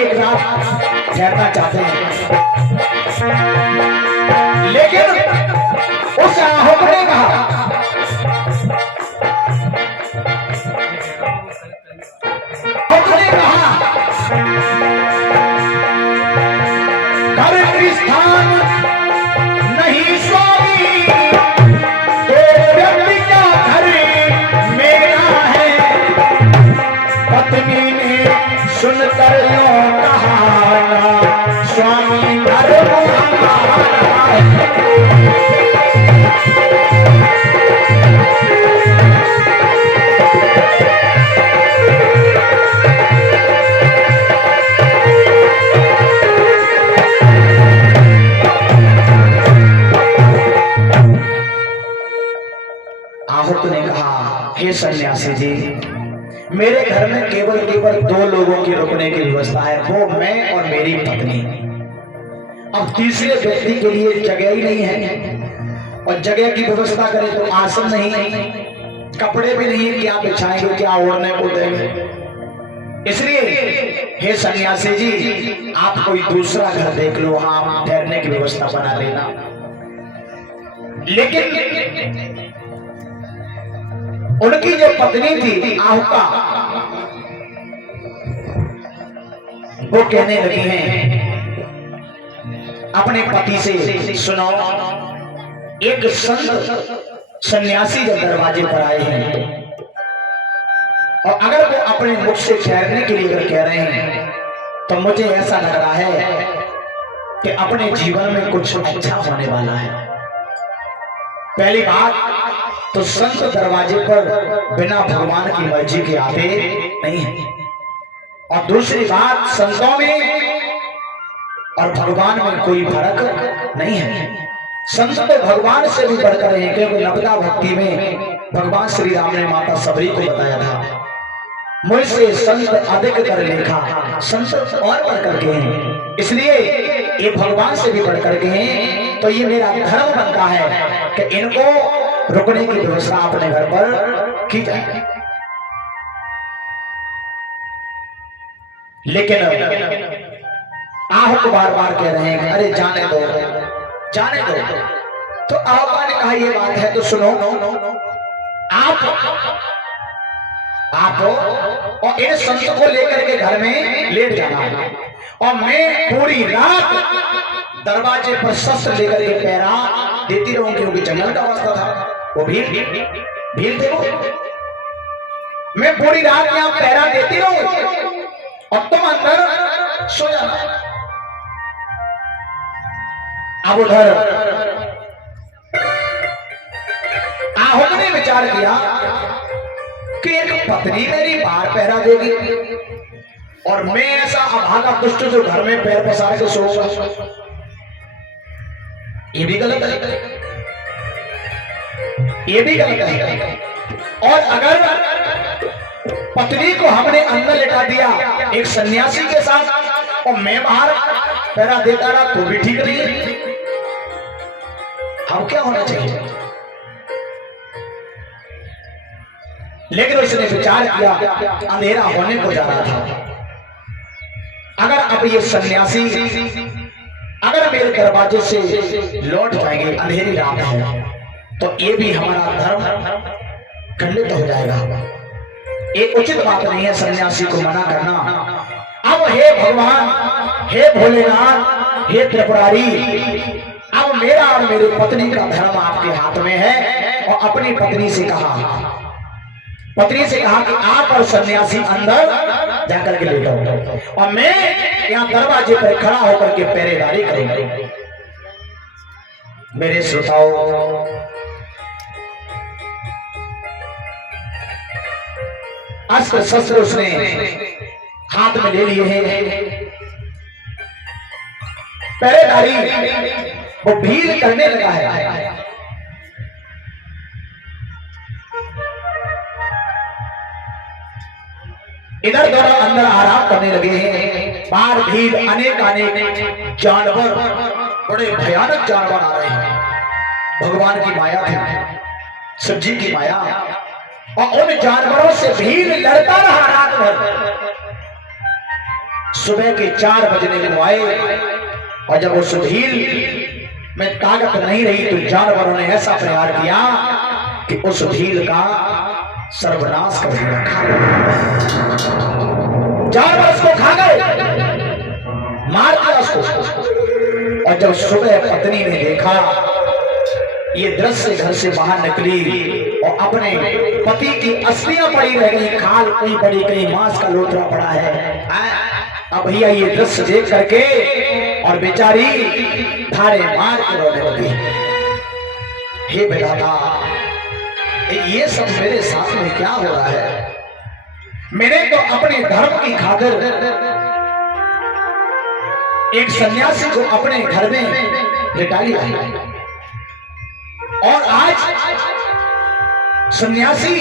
एक रात ठहरना चाहते हैं, लेकिन उस आहुत ने कहा, घर की स्थान नहीं स्वामी, तो व्यक्ति का घर मेरा है। पत्नी ने सुनकर कहा, स्वामी घर हमारा है। आहुत ने कहा, हे सन्यासी जी, मेरे घर में केवल दो लोगों की रुकने की व्यवस्था है, वो मैं और मेरी पत्नी। अब तीसरे व्यक्ति के लिए जगह ही नहीं है, और जगह की व्यवस्था करें तो आसन नहीं, कपड़े भी नहीं, क्या बिछाएंगे, क्या ओढ़ने को देंगे। इसलिए हे सन्यासी जी, आप कोई दूसरा घर देख लो, हाँ ठहरने की व्यवस्था बना लेना। लेकिन उनकी जो पत्नी थी आहुका, वो कहने लगी हैं अपने पति से, सुनो, एक संत सन्यासी जब दरवाजे पर आए हैं, और अगर वो अपने मुख से ठहरने के लिए अगर कह रहे हैं, तो मुझे ऐसा लग रहा है कि अपने जीवन में कुछ अच्छा होने वाला है। पहली बात तो संत दरवाजे पर बिना भगवान की मर्जी के आते नहीं है, और दूसरी बात, संतों में और भगवान में कोई फर्क नहीं है। संत तो भगवान से भी बढ़कर हैं, क्योंकि नवदा भक्ति में भगवान श्री राम ने माता सबरी को बताया था, मुझसे संत अधिक कर लेखा, संत और बढ़कर के हैं, इसलिए ये भगवान से भी बढ़कर के हैं। तो ये मेरा धर्म बनता है कि इनको रुकने की व्यवस्था अपने घर पर की जाए। लेकिन आहुत बार बार कह रहे हैं, अरे जाने दो, जाने दो। तो आहुका ने कहा, ये बात है तो सुनो, आप और इन संत को लेकर के घर में लेट जाना है, और मैं पूरी रात दरवाजे पर शस्त्र लेकर के पहरा देती रहूं, क्योंकि जंगल का रास्ता था, वो भीड़ थे वो। मैं पूरी रात यहाँ पहरा देती रहूं और तुम अंदर सो जाना। अब उधर आहुत ने विचार किया कि एक पत्नी मेरी बाहर पहरा देगी, और मैं ऐसा अभागा दुष्ट जो घर में पैर पसार के सोऊंगा, ये भी गलत है, ये भी गलत है। और अगर पत्नी को हमने अंदर लेटा दिया एक सन्यासी के साथ, और मैं बाहर पहरा देता रहा, तो भी ठीक नहीं है। हम क्या होना चाहिए? लेकिन उसने विचार किया, अंधेरा होने को जा रहा था, अगर अब ये सन्यासी अगर मेरे दरवाजे से लौट जाएंगे, अंधेरी रात है, तो ये भी हमारा धर्म खंडित हो जाएगा। ये उचित बात नहीं है सन्यासी को मना करना। अब हे भगवान, हे भोलेनाथ, हे त्रिपुरारी, अब मेरा और मेरी पत्नी का धर्म आपके हाथ में है। और अपनी पत्नी से कहा कि आप और सन्यासी अंदर जाकर के लेटो, और मैं यहाँ दरवाजे पर खड़ा होकर के पहरेदारी करूंगा। मेरे श्रोताओं, अस्त्र शस्त्र उसने हाथ में ले लिए हैं, पहरेदारी वो भीड़ करने लगा है। इधर दोनों अंदर आराम करने लगे हैं। बाहर भीड़, अनेक जानवर, बड़े भयानक जानवर आ रहे हैं। भगवान की माया थी, शिव जी की माया, और उन जानवरों से भीड़ लड़ता रहा रात भर। सुबह के 4 बजने में आए और जब उस ढील में ताकत नहीं रही तो जानवरों ने ऐसा प्रहार किया कि उस ढील का सर्वनाश कर दिया। जानवर उसको खा गए, मार दिया उसको। और जब सुबह पत्नी ने देखा ये दृश्य, घर से बाहर निकली और अपने पति की अस्थियां पड़ी रह गई, खाल कहीं पड़ी, कहीं मांस का लोथड़ा पड़ा है। अब भैया ये दृश्य देख करके और बेचारी धारे मार के रोने लगी। हे विधाता, ये सब मेरे साथ में क्या हो रहा है? मैंने तो अपने धर्म की खातिर एक सन्यासी को अपने घर में लिटा लिया और आज सन्यासी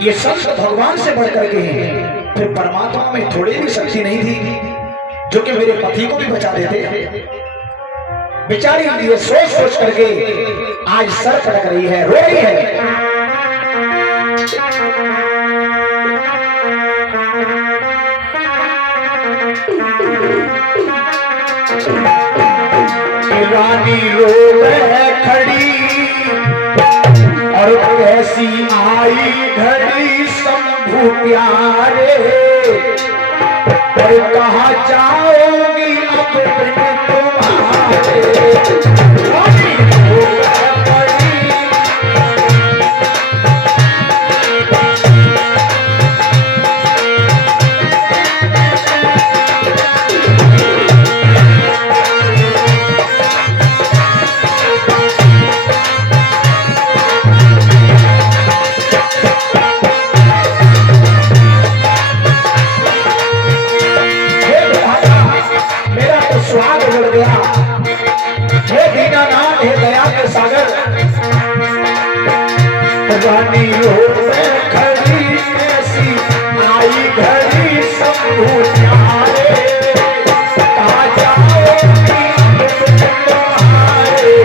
ये संत भगवान से बढ़ करके हैं, फिर परमात्मा में थोड़ी भी शक्ति नहीं थी जो कि मेरे पति को भी बचा देते। बेचारी ये सोच सोच करके आज सर पटक रही है, रो रही है। रानी रो खड़ी और कैसी आई घड़ी शंभू प्यारे, और कहाँ जाओगी अब बिन तुम्हारे। रानी रो खड़ी कैसी आई घड़ी शंभू प्यारे, कहाँ जाओगी तुम्हारे।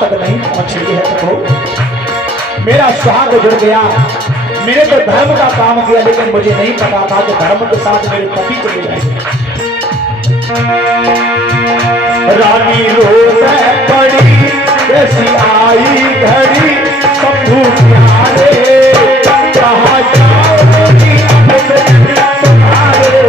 तक नहीं पहुंची है तो मेरा सुहाग जुड़ गया। मैंने तो धर्म का काम किया लेकिन मुझे नहीं पता था कि धर्म के साथ मेरे पति को ले जाएंगे। रानी रोते पड़ी कैसी आई घड़ी शंभू प्यारे, कहाँ जाओगी अब तुम्हारे।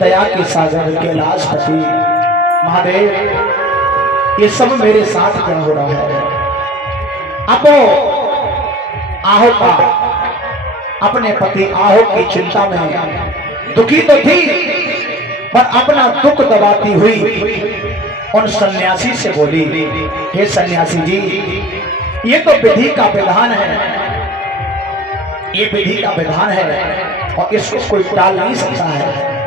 दया के सागर कैलाशपति महादेव, ये सब मेरे साथ क्या हो रहा है? अब आहो का अपने पति आहो की चिंता में दुखी तो थी, पर अपना दुख दबाती हुई उन सन्यासी से बोली, हे सन्यासी जी, ये तो विधि का विधान है, ये विधि का विधान है और इसको कोई टाल नहीं सकता है।